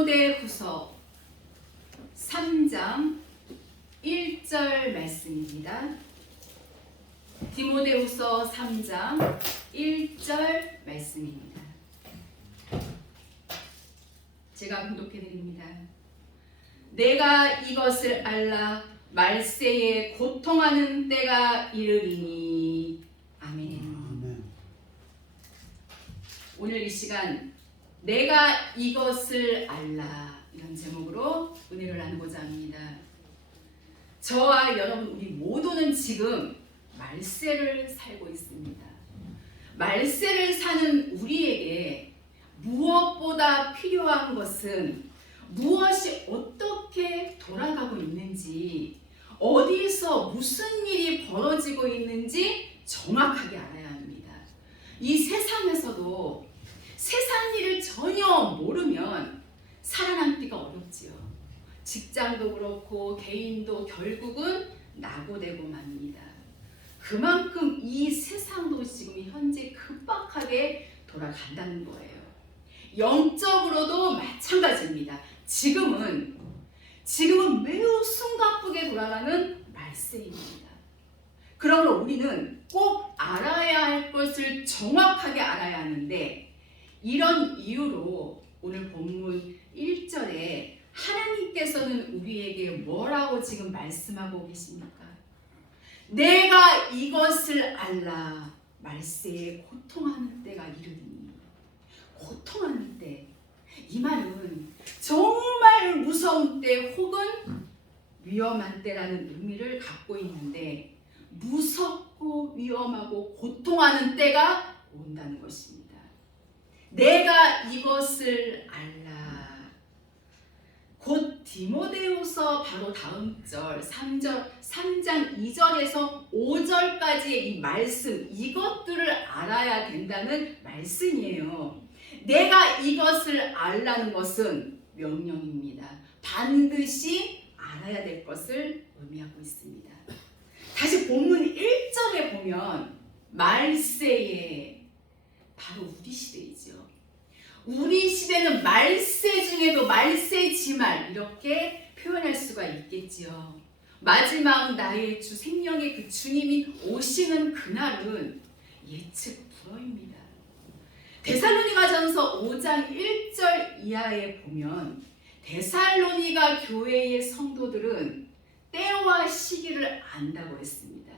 디모데후서 3장 1절 말씀입니다. 디모데후서 3장 1절 말씀입니다. 제가 봉독해 드립니다. 내가 이것을 알라 말세에 고통하는 때가 이르리니. 아멘. 오늘 이 시간 내가 이것을 알라, 이런 제목으로 은혜를 나누고자 합니다. 저와 여러분, 우리 모두는 지금 말세를 살고 있습니다. 말세를 사는 우리에게 무엇보다 필요한 것은 무엇이 어떻게 돌아가고 있는지, 어디서 무슨 일이 벌어지고 있는지 정확하게 알아야 합니다. 이 세상에서도 세상 일을 전혀 모르면 살아남기가 어렵지요. 직장도 그렇고 개인도 결국은 낙오되고 맙니다. 그만큼 이 세상도 지금 현재 급박하게 돌아간다는 거예요. 영적으로도 마찬가지입니다. 지금은 매우 숨가쁘게 돌아가는 말세입니다. 그러므로 우리는 꼭 알아야 할 것을 정확하게 알아야 하는데, 이런 이유로 오늘 본문 1절에 하나님께서는 우리에게 뭐라고 지금 말씀하고 계십니까? 내가 이것을 알라 말세에 고통하는 때가 이르리니. 고통하는 때, 이 말은 정말 무서운 때 혹은 위험한 때라는 의미를 갖고 있는데, 무섭고 위험하고 고통하는 때가 온다는 것입니다. 내가 이것을 알라. 곧 디모데후서 바로 다음 절 3장 2절에서 5절까지의 이 말씀, 이것들을 알아야 된다는 말씀이에요. 내가 이것을 알라는 것은 명령입니다. 반드시 알아야 될 것을 의미하고 있습니다. 다시 본문 1절에 보면 말세에, 바로 우리 시대이죠. 우리 시대는 말세 중에도 말세지말, 이렇게 표현할 수가 있겠지요. 마지막 나의 주, 생명의 그 주님이 오시는 그날은 예측 불허입니다. 데살로니가전서 5장 1절 이하에 보면 데살로니가 교회의 성도들은 때와 시기를 안다고 했습니다.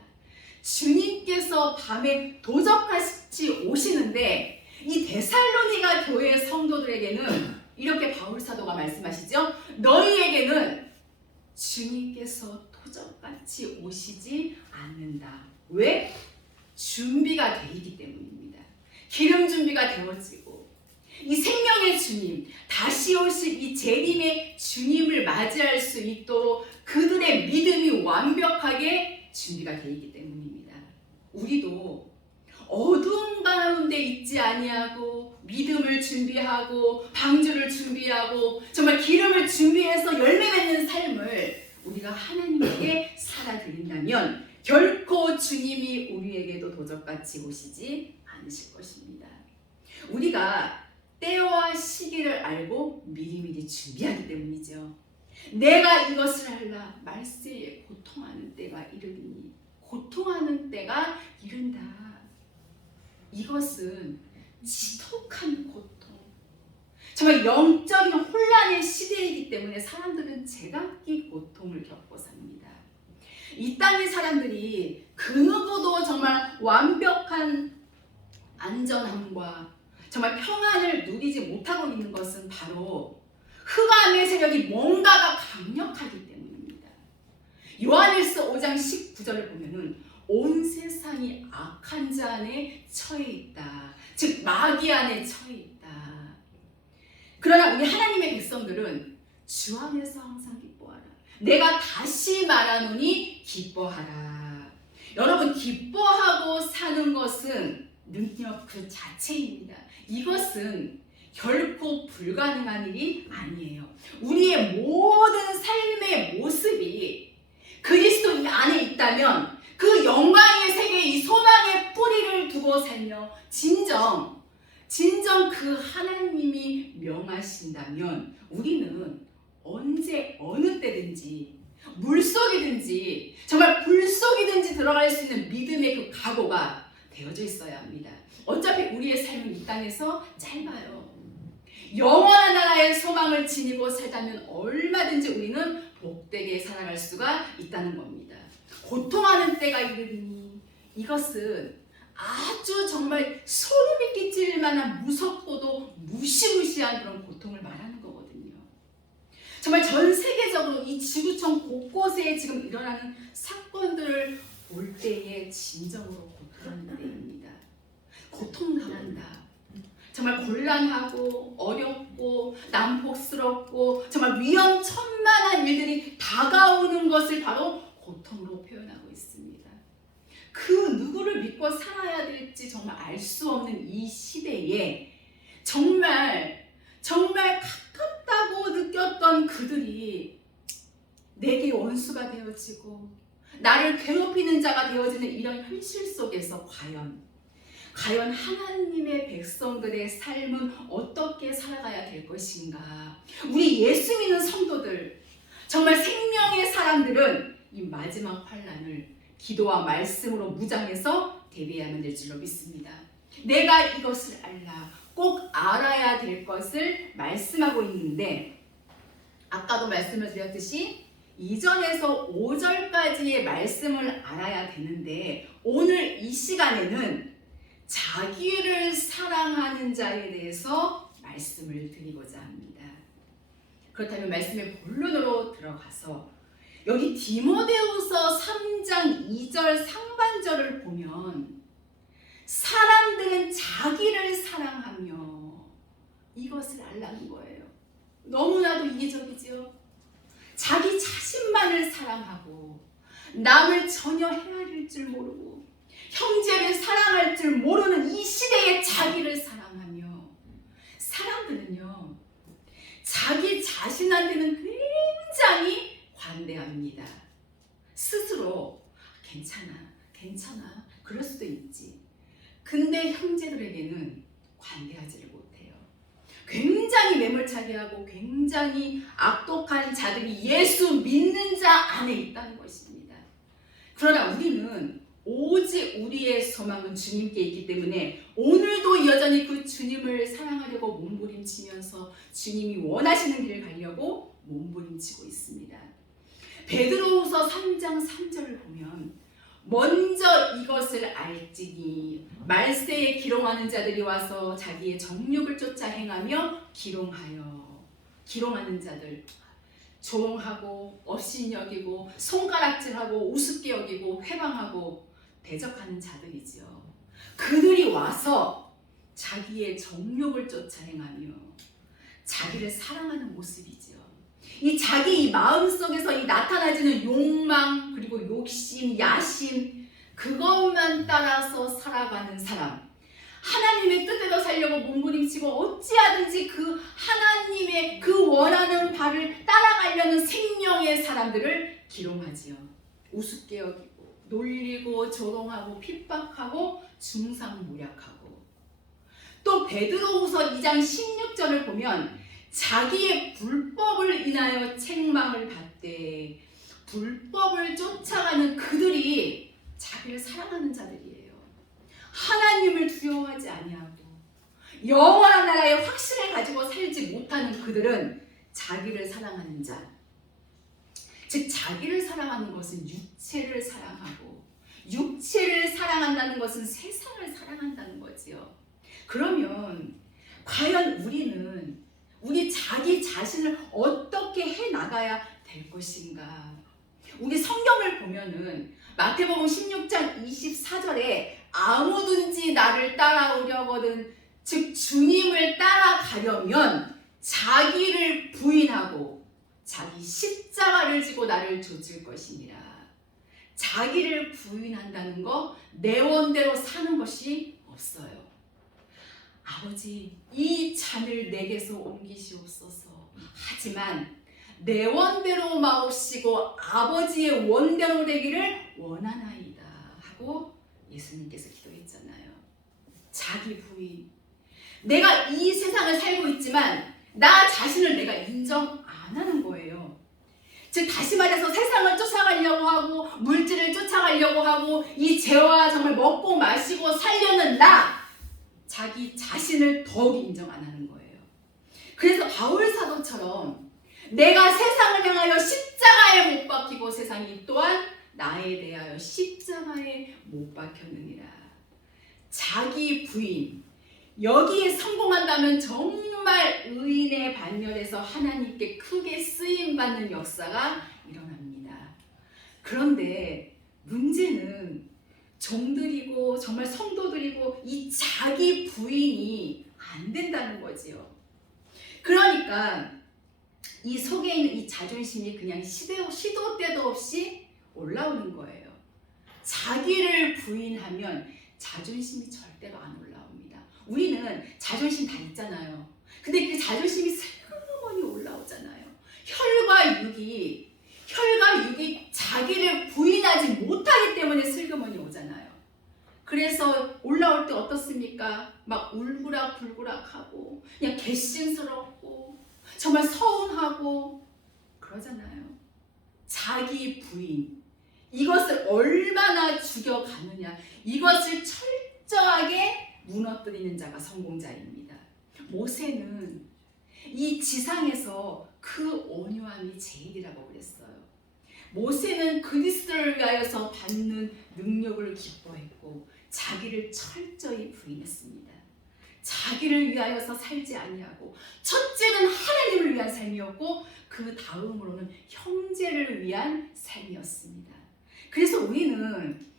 주님께서 밤에 도적같이 오시는데, 이 데살로니가 교회의 성도들에게는 이렇게 바울 사도가 말씀하시죠. 너희에게는 주님께서 도적같이 오시지 않는다. 왜? 준비가 되어 있기 때문입니다. 기름 준비가 되어지고, 이 생명의 주님, 다시 오실 이 재림의 주님을 맞이할 수 있도록 그들의 믿음이 완벽하게 준비가 되어 있기 때문입니다. 우리도 어두운 가운데 있지 아니하고 믿음을 준비하고 방주를 준비하고 정말 기름을 준비해서 열매 맺는 삶을 우리가 하나님께 살아드린다면 결코 주님이 우리에게도 도적같이 오시지 않으실 것입니다. 우리가 때와 시기를 알고 미리미리 준비하기 때문이죠. 내가 이것을 알라 말세에 고통하는 때가 이르리니. 고통하는 때가 이른다. 이것은 지독한 고통, 정말 영적인 혼란의 시대이기 때문에 사람들은 제각기 고통을 겪고 삽니다. 이 땅의 사람들이 그 누구도 정말 완벽한 안전함과 정말 평안을 누리지 못하고 있는 것은 바로 흑암의 세력이 뭔가가 강력하기 때문입니다. 요한일서 5장 19절을 보면은 온 세상이 악한 자 안에 처해 있다. 즉 마귀 안에 처해 있다. 그러나 우리 하나님의 백성들은 주 안에서 항상 기뻐하라. 내가 다시 말하노니 기뻐하라. 여러분, 기뻐하고 사는 것은 능력 그 자체입니다. 이것은 결코 불가능한 일이 아니에요. 우리의 모든 삶의 모습이 그리스도 안에 있다면 그 영광의 세계에 이 소망의 뿌리를 두고 살며 진정 진정 그 하나님이 명하신다면 우리는 언제 어느 때든지 물속이든지 정말 불속이든지 들어갈 수 있는 믿음의 그 각오가 되어져 있어야 합니다. 어차피 우리의 삶은 이 땅에서 짧아요. 영원한 나라의 소망을 지니고 살다면 얼마든지 우리는 복되게 살아갈 수가 있다는 겁니다. 고통하는 때가 이르니 이것은 아주 정말 소름이 끼칠 만한 무섭고도 무시무시한 그런 고통을 말하는 거거든요. 정말 전 세계적으로 이 지구촌 곳곳에 지금 일어나는 사건들을 볼 때에 진정으로 고통하는 때입니다. 고통당한다. 정말 곤란하고 어렵고 난폭스럽고 정말 위험천만한 일들이 다가오는 것을 바로 고통으로 표현하고 있습니다. 그 누구를 믿고 살아야 될지 정말 알 수 없는 이 시대에 정말 가깝다고 느꼈던 그들이 내게 원수가 되어지고 나를 괴롭히는 자가 되어지는 이런 현실 속에서 과연 하나님의 백성들의 삶은 어떻게 살아가야 될 것인가? 우리 예수 믿는 성도들, 정말 생명의 사람들은 이 마지막 환난을 기도와 말씀으로 무장해서 대비해야만 될 줄로 믿습니다. 내가 이것을 꼭 알아야 될 것을 말씀하고 있는데, 아까도 말씀을 드렸듯이 2절에서 5절까지의 말씀을 알아야 되는데, 오늘 이 시간에는 자기를 사랑하는 자에 대해서 말씀을 드리고자 합니다. 그렇다면 말씀의 본론으로 들어가서 여기 디모데후서 3장 2절 상반절을 보면 사람들은 자기를 사랑하며 이것을 알라는 거예요. 너무나도 이기적이죠. 자기 자신만을 사랑하고 남을 전혀 헤아릴 줄 모르고 형제를 사랑할 줄 모르는 이 시대에 자기를 사랑하며, 사람들은요 자기 자신한테는 굉장히 관대합니다. 스스로 괜찮아 그럴 수도 있지. 근데 형제들에게는 관대하지를 못해요. 굉장히 매몰차게하고 굉장히 악독한 자들이 예수 믿는 자 안에 있다는 것입니다. 그러나 우리는 오직 우리의 소망은 주님께 있기 때문에 오늘도 여전히 그 주님을 사랑하려고 몸부림치면서 주님이 원하시는 길을 가려고 몸부림치고 있습니다. 베드로후서 3장 3절을 보면 먼저 이것을 알지니 말세에 기롱하는 자들이 와서 자기의 정욕을 쫓아 행하며 기롱하는 자들, 조롱하고 업신여기고 손가락질하고 우습게 여기고 회방하고 대적하는 자들이지요. 그들이 와서 자기의 정욕을 쫓아 행하며 자기를 사랑하는 모습이지요. 이 자기 마음속에서 이 나타나지는 욕망, 그리고 욕심, 야심, 그것만 따라서 살아가는 사람, 하나님의 뜻대로 살려고 몸부림치고 어찌하든지 그 하나님의 그 원하는 바를 따라가려는 생명의 사람들을 기롱하지요. 우습게 여기고 놀리고 조롱하고 핍박하고 중상모략하고. 또 베드로후서 2장 16절을 보면 자기의 불법을 인하여 책망을 받되 불법을 쫓아가는 그들이 자기를 사랑하는 자들이에요. 하나님을 두려워하지 아니하고 영원한 나라의 확신을 가지고 살지 못하는 그들은 자기를 사랑하는 자, 즉 자기를 사랑하는 것은 육체를 사랑하고 육체를 사랑한다는 것은 세상을 사랑한다는 거지요. 그러면 과연 우리는 우리 자기 자신을 어떻게 해나가야 될 것인가? 우리 성경을 보면은 마태복음 16장 24절에 아무든지 나를 따라오려거든 즉 주님을 따라가려면 자기를 부인하고 자기 십자가를 지고 나를 좇을 것이니라. 자기를 부인한다는 거 내 원대로 사는 것이 없어요. 아버지, 이 잔을 내게서 옮기시옵소서. 하지만 내 원대로 마옵시고 아버지의 원대로 되기를 원하나이다 하고 예수님께서 기도했잖아요. 자기 부인. 내가 이 세상을 살고 있지만 나 자신을 내가 인정 안 하는 거예요. 즉 다시 말해서 세상을 쫓아가려고 하고 물질을 쫓아가려고 하고 이 죄와 정말 먹고 마시고 살려는 자기 자신을 더욱 인정 안 하는 거예요. 그래서 바울 사도처럼 내가 세상을 향하여 십자가에 못 박히고 세상이 또한 나에 대하여 십자가에 못 박혔느니라. 자기 부인, 여기에 성공한다면 정말 의인의 반열에서 하나님께 크게 쓰임받는 역사가 일어납니다. 그런데 문제는 종들이고 정말 성도들이고 이 자기 부인이 안 된다는 거지요. 그러니까 이 속에 있는 이 자존심이 그냥 시도 때도 없이 올라오는 거예요. 자기를 부인하면 자존심이 절대로 안 올라옵니다. 우리는 자존심 다 있잖아요. 근데 그 자존심이 슬그머니 올라오잖아요. 혈과 육이 자기를 부인하지 못하기 때문에 슬그머니 오잖아요. 그래서 올라올 때 어떻습니까? 막 울그락불그락하고 그냥 괘씸스럽고 정말 서운하고 그러잖아요. 자기 부인, 이것을 얼마나 죽여가느냐, 이것을 철저하게 무너뜨리는 자가 성공자입니다. 모세는 이 지상에서 그 온유함이 제일이라고 그랬어요. 모세는 그리스도를 위하여서 받는 능력을 기뻐했고 자기를 철저히 부인했습니다. 자기를 위하여서 살지 아니하고 첫째는 하나님을 위한 삶이었고 그 다음으로는 형제를 위한 삶이었습니다. 그래서 우리는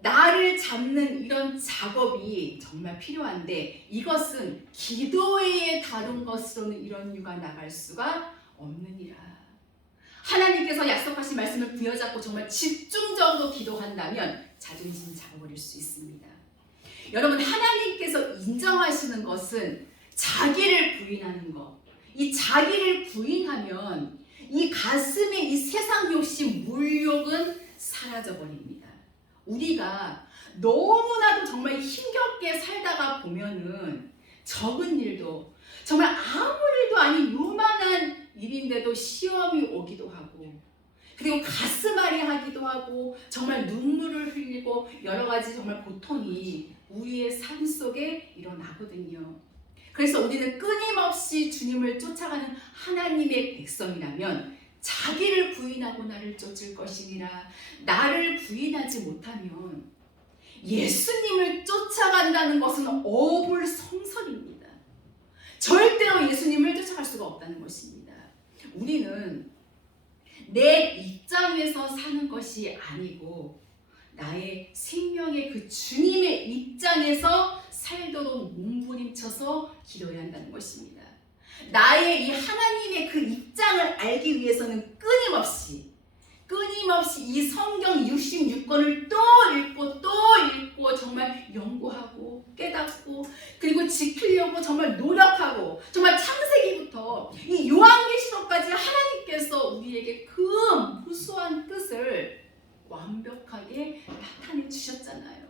나를 잡는 이런 작업이 정말 필요한데 이것은 기도회에 다룬 것으로는 이런 유가 나갈 수가 없느니라. 하나님께서 약속하신 말씀을 부여잡고 정말 집중적으로 기도한다면 자존심이 잡아버릴 수 있습니다. 여러분, 하나님께서 인정하시는 것은 자기를 부인하는 것. 이 자기를 부인하면 이 가슴에 이 세상 욕심, 물욕은 사라져버립니다. 우리가 너무나도 정말 힘겹게 살다가 보면은 적은 일도 정말 아무 일도 아닌 요만한 일인데도 시험이 오기도 하고 그리고 가슴앓이 하기도 하고 정말 눈물을 흘리고 여러 가지 정말 고통이 우리의 삶 속에 일어나거든요. 그래서 우리는 끊임없이 주님을 쫓아가는 하나님의 백성이라면 자기를 부인하고 나를 쫓을 것이니라. 나를 부인하지 못하면 예수님을 쫓아간다는 것은 어불성설입니다. 절대로 예수님을 쫓아갈 수가 없다는 것입니다. 우리는 내 입장에서 사는 것이 아니고 나의 생명의 그 주님의 입장에서 살도록 몸부림쳐서 기도해야 한다는 것입니다. 나의 이 하나님의 그 입장을 알기 위해서는 끊임없이 이 성경 66권을 또 읽고 정말 연구하고 깨닫고 그리고 지키려고 정말 노력하고 정말 창세기부터 이 요한계시록까지 하나님께서 우리에게 그 무수한 뜻을 완벽하게 나타내 주셨잖아요.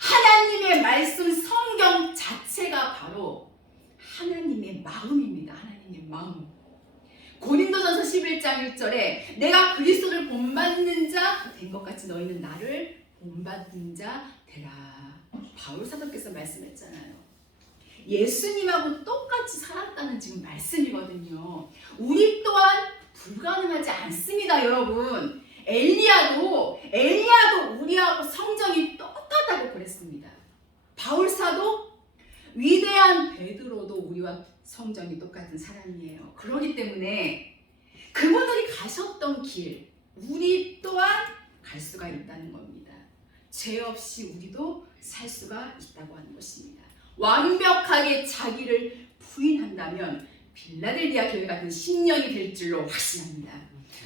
하나님의 말씀 성경 자체가 바로 하나님의 마음입니다. 하나님의 마음. 고린도전서 11장 1절에 내가 그리스도를 본받는 자 된 것 같이 너희는 나를 본받는 자 되라. 바울 사도께서 말씀했잖아요. 예수님하고 똑같이 살았다는 지금 말씀이거든요. 우리 또한 불가능하지 않습니다, 여러분. 엘리야도 우리하고 성정이 똑같다고 그랬습니다. 바울 사도 위대한 베드로도 우리와 성정이 똑같은 사람이에요. 그렇기 때문에 그분들이 가셨던 길 우리 또한 갈 수가 있다는 겁니다. 죄 없이 우리도 살 수가 있다고 하는 것입니다. 완벽하게 자기를 부인한다면 빌라델비아 교회 같은 신령이 될 줄로 확신합니다.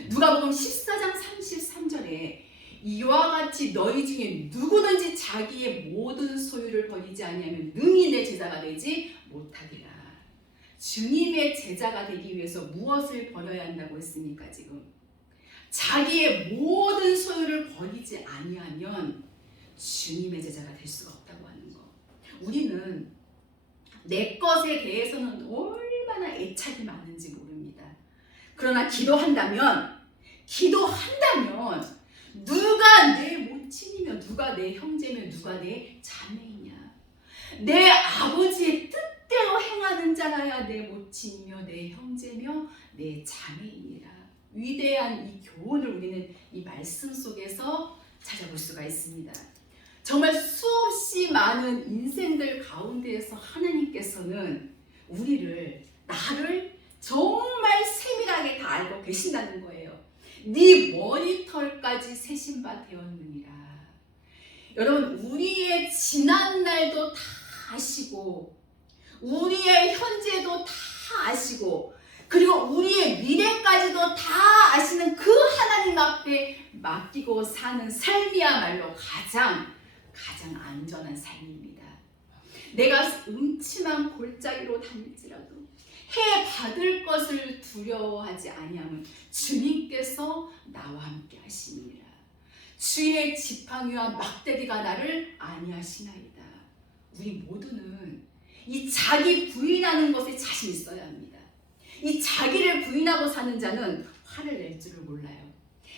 누가복음 14장 33절에 이와 같이 너희 중에 누구든지 자기의 모든 소유를 버리지 아니하면 능히 내 제자가 되지 못하리라. 주님의 제자가 되기 위해서 무엇을 버려야 한다고 했습니까? 지금 자기의 모든 소유를 버리지 아니하면 주님의 제자가 될 수가 없다고 하는 거. 우리는 내 것에 대해서는 얼마나 애착이 많은지 모릅니다. 그러나 기도한다면 누가 내 모친이며 누가 내 형제며 누가 내 자매이냐. 내 아버지의 뜻대로 행하는 자라야 내 모친이며 내 형제며 내 자매이니라. 위대한 이 교훈을 우리는 이 말씀 속에서 찾아볼 수가 있습니다. 정말 수없이 많은 인생들 가운데에서 하나님께서는 나를 정말 세밀하게 다 알고 계신다는 거예요. 네 머리털까지 세신 바 되었느니라. 여러분, 우리의 지난 날도 다 아시고 우리의 현재도 다 아시고 그리고 우리의 미래까지도 다 아시는 그 하나님 앞에 맡기고 사는 삶이야말로 가장 안전한 삶입니다. 내가 음침한 골짜기로 다닐지라도 해 받을 것을 두려워하지 아니하면 주님께서 나와 함께 하시니라. 주의 지팡이와 막대기가 나를 안위하시나이다. 우리 모두는 이 자기 부인하는 것에 자신 있어야 합니다. 이 자기를 부인하고 사는 자는 화를 낼 줄을 몰라요.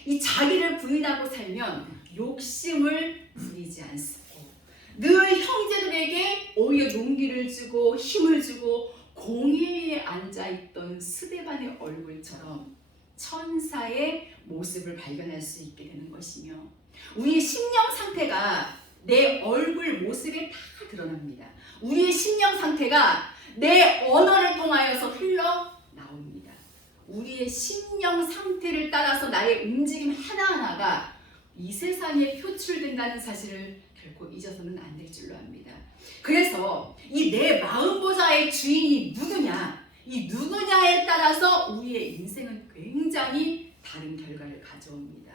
이 자기를 부인하고 살면 욕심을 부리지 않고 늘 형제들에게 오히려 용기를 주고 힘을 주고 공회에 앉아있던 스데반의 얼굴처럼 천사의 모습을 발견할 수 있게 되는 것이며 우리의 심령 상태가 내 얼굴 모습에 다 드러납니다. 우리의 심령 상태가 내 언어를 통하여서 흘러나옵니다. 우리의 심령 상태를 따라서 나의 움직임 하나하나가 이 세상에 표출된다는 사실을 결코 잊어서는 안 될 줄로 압니다. 그래서 이 내 마음보좌의 주인이 누구냐, 이 누구냐에 따라서 우리의 인생은 굉장히 다른 결과를 가져옵니다.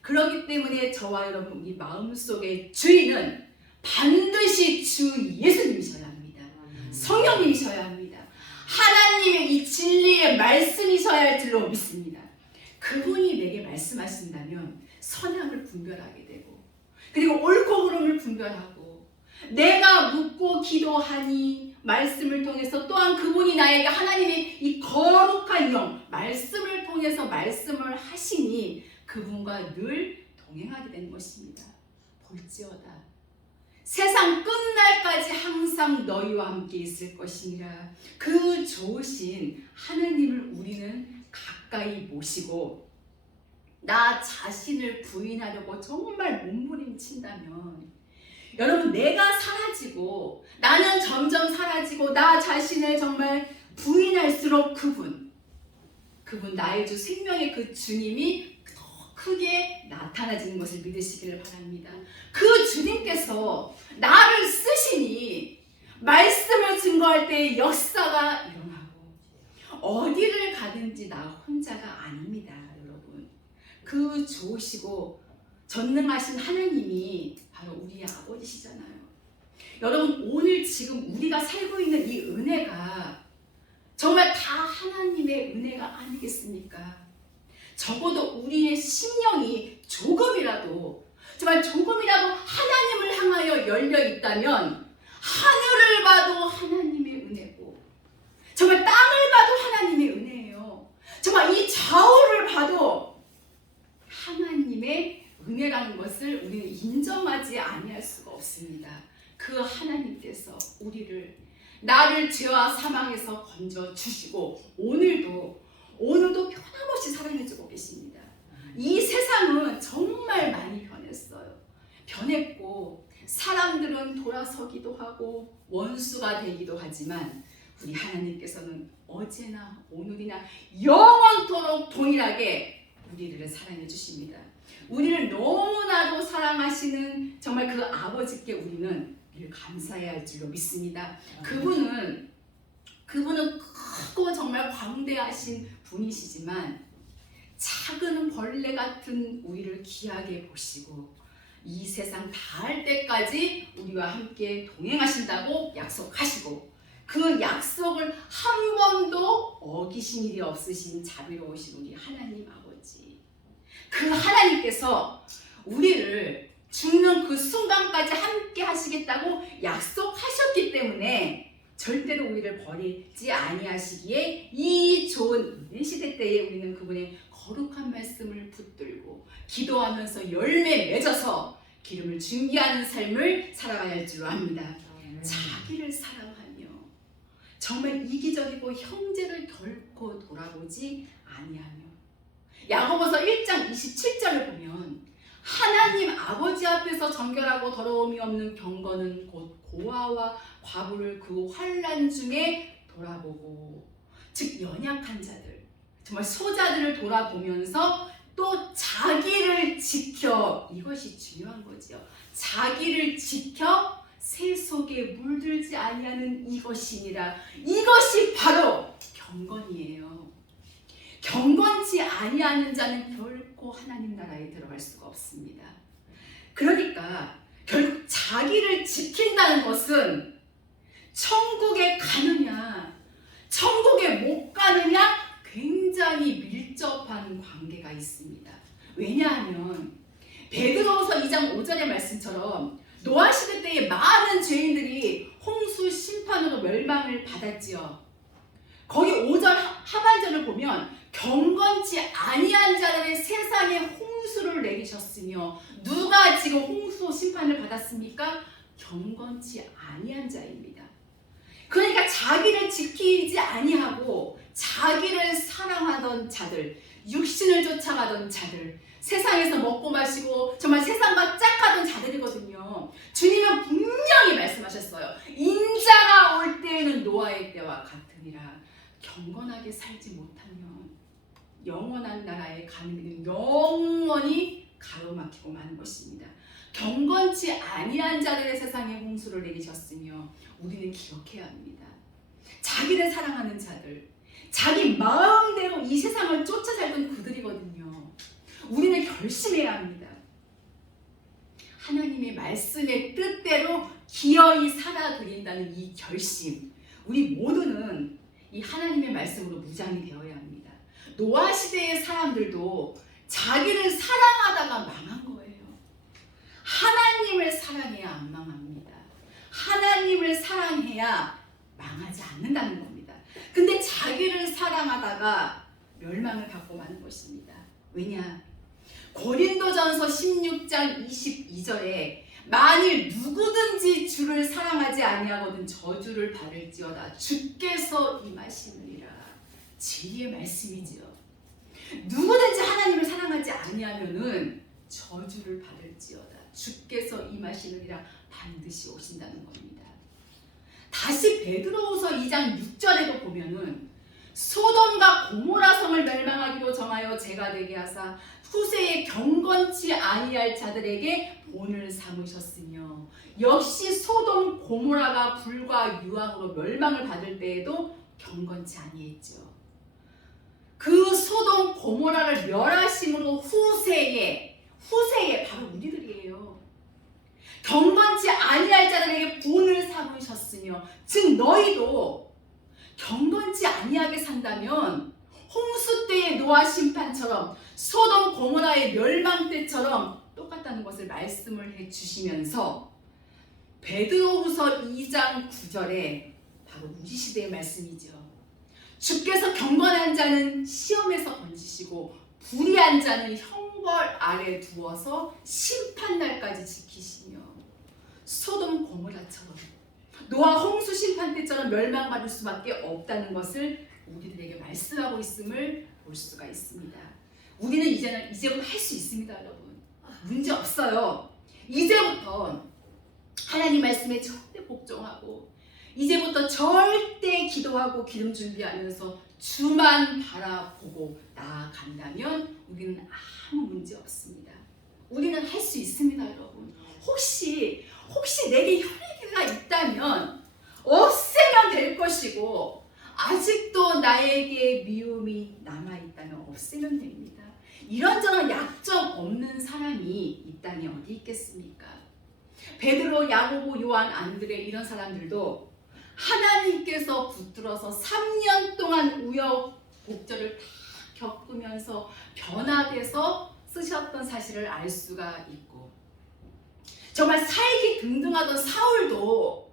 그렇기 때문에 저와 여러분 우리 마음속의 주인은 반드시 주 예수님이셔야 합니다. 성령님이셔야 합니다. 하나님의 이 진리의 말씀이셔야 할 줄로 믿습니다. 그분이 내게 말씀하신다면 선악을 분별하게 되고 그리고 옳고 그름을 분별하고 내가 묻고 기도하니 말씀을 통해서 또한 그분이 나에게 하나님의 이 거룩한 영 말씀을 통해서 말씀을 하시니 그분과 늘 동행하게 되는 것입니다. 볼지어다 세상 끝날까지 항상 너희와 함께 있을 것이니라. 그 좋으신 하느님을 우리는 가까이 모시고 나 자신을 부인하려고 정말 몸부림친다면 여러분 내가 사라지고 나는 점점 사라지고 나 자신을 정말 부인할수록 그분 나의 주 생명의 그 주님이 더 크게 나타나지는 것을 믿으시기를 바랍니다. 그 주님께서 나를 쓰시니 말씀을 증거할 때 역사가 일어나고 어디를 가든지 나 혼자가 아닙니다. 여러분 그 좋으시고 전능하신 하나님이 바로 우리의 아버지시잖아요. 여러분 오늘 지금 우리가 살고 있는 이 은혜가 정말 다 하나님의 은혜가 아니겠습니까? 적어도 우리의 심령이 조금이라도 하나님을 향하여 열려 있다면 하늘을 봐도 하나님의 은혜고 정말 땅을 봐도 하나님의 은혜예요. 정말 이 좌우를 봐도 하나님의 은혜라는 것을 우리는 인정하지 아니할 수가 없습니다. 그 하나님께서 나를 죄와 사망에서 건져 주시고 오늘도 변함없이 사랑해주고 계십니다. 이 세상은 정말 많이 변했고 사람들은 돌아서기도 하고 원수가 되기도 하지만 우리 하나님께서는 어제나 오늘이나 영원토록 동일하게 우리를 사랑해 주십니다. 우리를 너무나도 사랑하시는 정말 그 아버지께 우리는 늘 감사해야 할 줄로 믿습니다. 그분은 크고 정말 광대하신 분이시지만 작은 벌레 같은 우리를 귀하게 보시고 이 세상 다할 때까지 우리와 함께 동행하신다고 약속하시고 그 약속을 한 번도 어기신 일이 없으신 자비로우신 우리 하나님 아버지, 그 하나님께서 우리를 죽는 그 순간까지 함께 하시겠다고 약속하셨기 때문에 절대로 우리를 버리지 아니하시기에 이 좋은 시대 때에 우리는 그분의 거룩한 말씀을 붙들고 기도하면서 열매 맺어서 기름을 증기하는 삶을 살아가야 할 줄로 압니다. 자기를 사랑하며 정말 이기적이고 형제를 결코 돌아보지 아니하며. 야고보서 1장 27절을 보면 하나님 아버지 앞에서 정결하고 더러움이 없는 경건은 곧 고아와 과부를 그 환난 중에 돌아보고, 즉 연약한 자들, 정말 소자들을 돌아보면서 또 자기를 지켜, 이것이 중요한 거지요. 자기를 지켜 새 속에 물들지 아니하는 이것이니라. 이것이 바로 경건이에요. 경건치 아니하는 자는 결코 하나님 나라에 들어갈 수가 없습니다. 그러니까 결국 자기를 지킨다는 것은 천국에 가느냐 천국에 못 가느냐 굉장히 밀접한 관계가 있습니다. 왜냐하면 베드로후서 2장 5절의 말씀처럼 노아 시대 때에 많은 죄인들이 홍수 심판으로 멸망을 받았지요. 거기 5절 하반절을 보면 경건치 아니한 자들의 세상에 홍수를 내리셨으며, 누가 지금 홍수 심판을 받았습니까? 경건치 아니한 자입니다. 그러니까 자기를 지키지 아니하고 자기를 사랑하던 자들, 육신을 쫓아가던 자들, 세상에서 먹고 마시고 정말 세상과 짝하던 자들이거든요. 주님은 분명히 말씀하셨어요. 인자가 올 때에는 노아의 때와 같으니라. 경건하게 살지 못하면 영원한 나라에 가는 길은 영원히 가로막히고 마는 것입니다. 경건치 아니한 자들의 세상에 홍수를 내리셨으며 우리는 기억해야 합니다. 자기를 사랑하는 자들, 자기 마음대로 이 세상을 쫓아 살던 그들이거든요. 우리는 결심해야 합니다. 하나님의 말씀의 뜻대로 기어이 살아드린다는 이 결심, 우리 모두는 이 하나님의 말씀으로 무장이 되어야 합니다. 노아 시대의 사람들도 자기를 사랑하다가 망한 거예요. 하나님을 사랑해야 안 망합니다. 하나님을 사랑해야 망하지 않는다는 겁니다. 근데 자기를 사랑하다가 멸망을 받고 마는 것입니다. 왜냐? 고린도전서 16장 22절에 만일 누구든지 주를 사랑하지 아니하거든 저주를 받을지어다. 주께서 임하시느니라. 진리의 말씀이지요. 누구든지 하나님을 사랑하지 아니하면은 저주를 받을지어다. 주께서 임하시느니라. 반드시 오신다는 겁니다. 다시 베드로후서 2장 6절에도 보면은 소돔과 고모라 성을 멸망하기로 정하여 제가 되게 하사 후세에 경건치 아니할 자들에게 본을 삼으셨으며, 역시 소돔 고모라가 불과 유황으로 멸망을 받을 때에도 경건치 아니했죠. 그 소돔 고모라를 멸하심으로 후세에 바로 우리들이에요. 경건치 아니할 자들에게 본을 삼으셨으며, 즉 너희도 경건치 아니하게 산다면 홍수 때의 노아 심판처럼 소돔 고모라의 멸망 때처럼 똑같다는 것을 말씀을 해주시면서 베드로후서 2장 9절에 바로 우리 시대의 말씀이죠. 주께서 경건한 자는 시험에서 건지시고 불의한 자는 형벌 아래 두어서 심판날까지 지키시며, 소돔 고모라처럼 노아 홍수 심판 때처럼 멸망받을 수밖에 없다는 것을 우리들에게 말씀하고 있음을 볼 수가 있습니다. 우리는 이제부터 할 수 있습니다, 여러분. 문제 없어요. 이제부터 하나님 말씀에 절대 복종하고, 이제부터 절대 기도하고 기름 준비하면서 주만 바라보고 나아간다면 우리는 아무 문제 없습니다. 우리는 할 수 있습니다, 여러분. 혹시 내게 혈기가 있다면 없애면 될 것이고, 아직도 나에게 미움이 남아있다면 없애면 됩니다. 이런저런 약점 없는 사람이 이 땅에 어디 있겠습니까? 베드로, 야고보, 요한, 안드레 이런 사람들도 하나님께서 붙들어서 3년 동안 우여곡절을 다 겪으면서 변화돼서 쓰셨던 사실을 알 수가 있고, 정말 살기 등등하던 사울도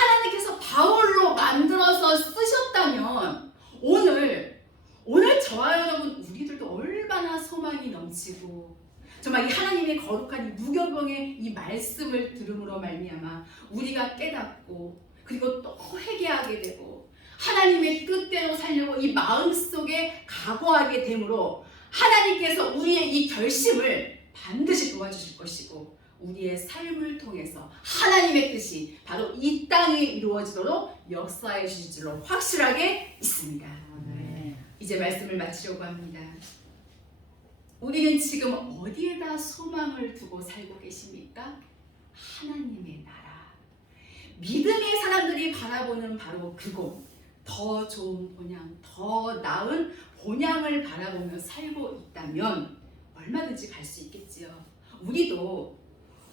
하나님께서 바울로 만들어서 쓰셨다면 오늘 저와 여러분 우리들도 얼마나 소망이 넘치고 정말 이 하나님의 거룩한 이 무교병의 이 말씀을 들음으로 말미암아 우리가 깨닫고 그리고 또 회개하게 되고 하나님의 뜻대로 살려고 이 마음속에 각오하게 되므로 하나님께서 우리의 이 결심을 반드시 도와주실 것이고 우리의 삶을 통해서 하나님의 뜻이 바로 이 땅에 이루어지도록 역사해 주실 줄로 확실하게 믿습니다. 이제 말씀을 마치려고 합니다. 우리는 지금 어디에다 소망을 두고 살고 계십니까? 하나님의 나라. 믿음의 사람들이 바라보는 바로 그곳. 더 좋은 본향, 더 나은 본향을 바라보며 살고 있다면 얼마든지 갈 수 있겠지요. 우리도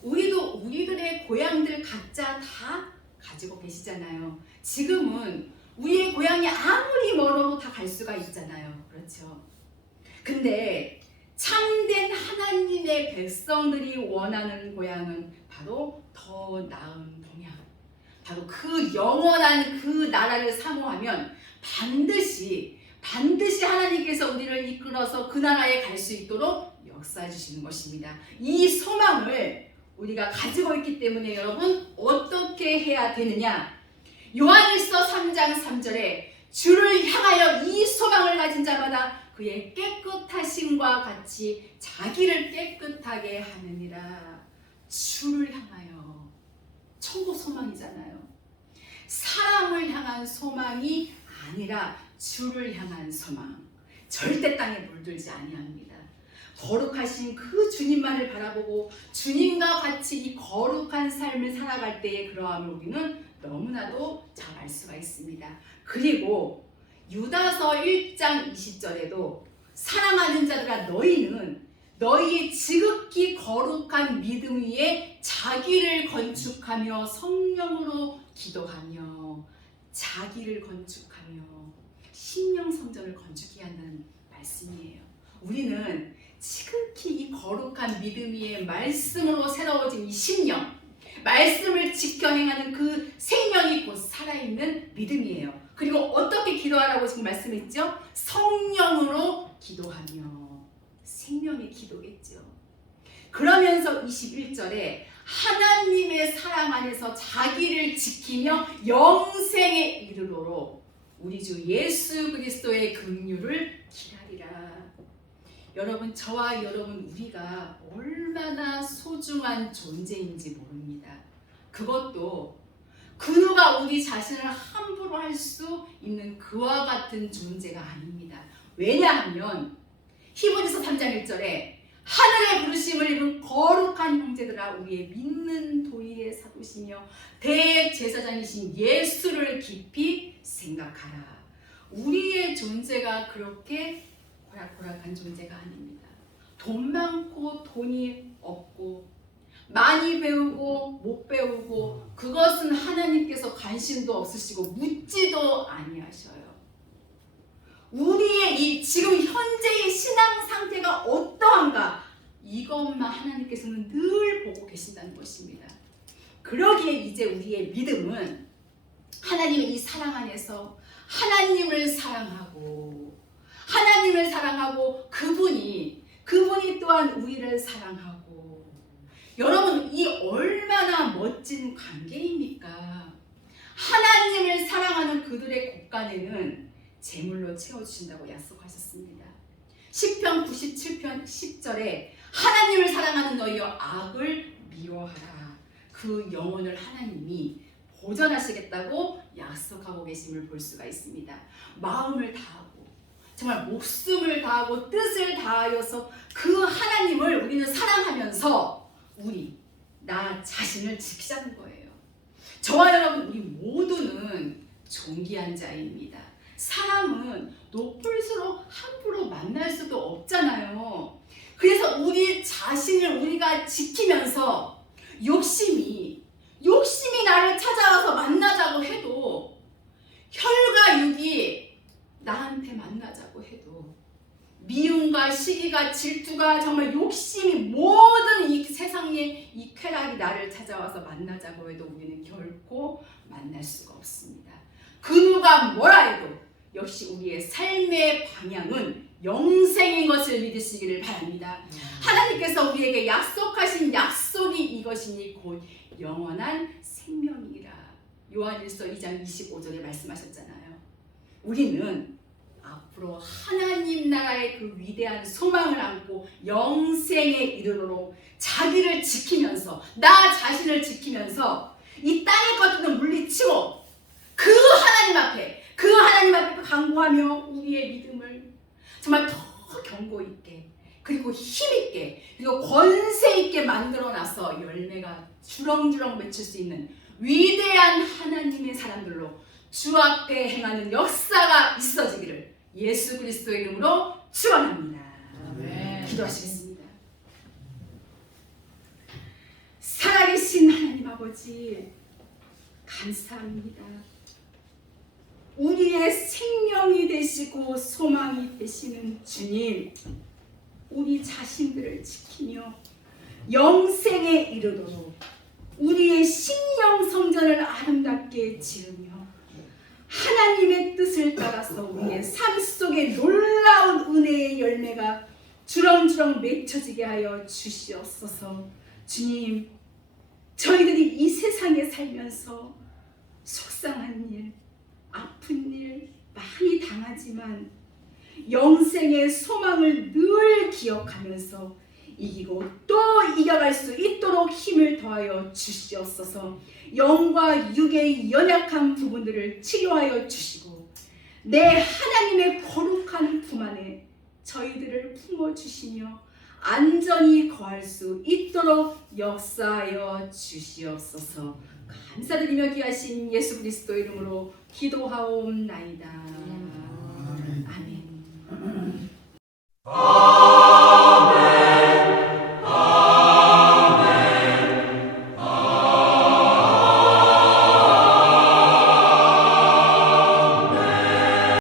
우리들의 고향들 각자 다 가지고 계시잖아요. 지금은 우리의 고향이 아무리 멀어도 다 갈 수가 있잖아요. 그렇죠? 근데 참된 하나님의 백성들이 원하는 고향은 바로 더 나은 동향, 바로 그 영원한 그 나라를 사모하면 반드시 하나님께서 우리를 이끌어서 그 나라에 갈 수 있도록 역사해 주시는 것입니다. 이 소망을 우리가 가지고 있기 때문에 여러분 어떻게 해야 되느냐? 요한일서 3장 3절에 주를 향하여 이 소망을 가진 자마다 그의 깨끗하심과 같이 자기를 깨끗하게 하느니라. 주를 향하여. 천국 소망이잖아요. 사람을 향한 소망이 아니라 주를 향한 소망. 절대 땅에 물들지 아니합니다. 거룩하신 그 주님만을 바라보고 주님과 같이 이 거룩한 삶을 살아갈 때의 그러함을 우리는 너무나도 잘 알 수가 있습니다. 그리고 유다서 1장 20절에도 사랑하는 자들아 너희는 너희의 지극히 거룩한 믿음 위에 자기를 건축하며 성령으로 기도하며 자기를 건축하며 심령 성전을 건축해야 한다는 말씀이에요. 우리는 지극히 이 거룩한 믿음 위에 말씀으로 새로워진 이 심령, 말씀을 지켜 행하는 그 생명이 곧 살아있는 믿음이에요. 그리고 어떻게 기도하라고 지금 말씀했죠? 성령으로 기도하며. 생명의 기도겠죠. 그러면서 21절에 하나님의 사랑 안에서 자기를 지키며 영생에 이르도록 우리 주 예수 그리스도의 긍휼을 기다리라. 여러분, 저와 여러분 우리가 얼마나 소중한 존재인지 모릅니다. 그것도 그 누가 우리 자신을 함부로 할 수 있는 그와 같은 존재가 아닙니다. 왜냐하면 히브리서 3장 1절에 하늘의 부르심을 입은 거룩한 형제들아 우리의 믿는 도리의 사도시며 대제사장이신 예수를 깊이 생각하라. 우리의 존재가 그렇게 고락고락한 존재가 아닙니다. 돈 많고 돈이 없고 많이 배우고 못 배우고 그것은 하나님께서 관심도 없으시고 묻지도 아니하셔요. 우리의 이 지금 현재의 신앙 상태가 어떠한가 이것만 하나님께서는 늘 보고 계신다는 것입니다. 그러기에 이제 우리의 믿음은 하나님의 이 사랑 안에서 하나님을 사랑하고 그분이 또한 우리를 사랑하고 여러분 이 얼마나 멋진 관계입니까? 하나님을 사랑하는 그들의 곳간에는 재물로 채워주신다고 약속하셨습니다. 시편 97편 10절에 하나님을 사랑하는 너희여 악을 미워하라. 그 영혼을 하나님이 보전하시겠다고 약속하고 계심을 볼 수가 있습니다. 마음을 다하고 정말 목숨을 다하고 뜻을 다하여서 그 하나님을 우리는 사랑하면서 나 자신을 지키자는 거예요. 저와 여러분 우리 모두는 존귀한 자입니다. 사람은 높을수록 함부로 만날 수도 없잖아요. 그래서 우리 자신을 우리가 지키면서 욕심이 나를 찾아와서 만나자고 해도 혈과 육이 나한테 만나자고 해도 미움과 시기가 질투가 정말 욕심이 모든 이 세상의 이 쾌락이 나를 찾아와서 만나자고 해도 우리는 결코 만날 수가 없습니다. 그 누가 뭐라 해도 역시 우리의 삶의 방향은 영생인 것을 믿으시기를 바랍니다. 하나님께서 우리에게 약속하신 약속이 이것이니 곧 영원한 생명이라. 요한일서 2장 25절에 말씀하셨잖아요. 우리는 앞으로 하나님 나라의 그 위대한 소망을 안고 영생에 이르도록 자기를 지키면서, 나 자신을 지키면서 이 땅의 것들은 물리치고 그 하나님 앞에 간구하며 우리의 믿음을 정말 더 견고 있게, 그리고 힘 있게, 그리고 권세 있게 만들어놔서 열매가 주렁주렁 맺힐 수 있는 위대한 하나님의 사람들로 주 앞에 행하는 역사가 있어지기를 예수 그리스도의 이름으로 축원합니다. 기도하시겠습니다. 살아계신 하나님 아버지, 감사합니다. 우리의 생명이 되시고 소망이 되시는 주님, 우리 자신들을 지키며 영생에 이르도록 우리의 심령 성전을 아름답게 지으며 하나님의 뜻을 따라서 우리의 삶 속에 놀라운 은혜의 열매가 주렁주렁 맺혀지게 하여 주시옵소서. 주님, 저희들이 이 세상에 살면서 속상한 일, 아픈 일 많이 당하지만 영생의 소망을 늘 기억하면서 이기고 또 이겨갈 수 있도록 힘을 더하여 주시옵소서. 영과 육의 연약한 부분들을 치료하여 주시고 내 하나님의 거룩한 품 안에 저희들을 품어주시며 안전히 거할 수 있도록 역사하여 주시옵소서. 감사드리며 귀하신 예수 그리스도 이름으로 기도하옵나이다. 아멘.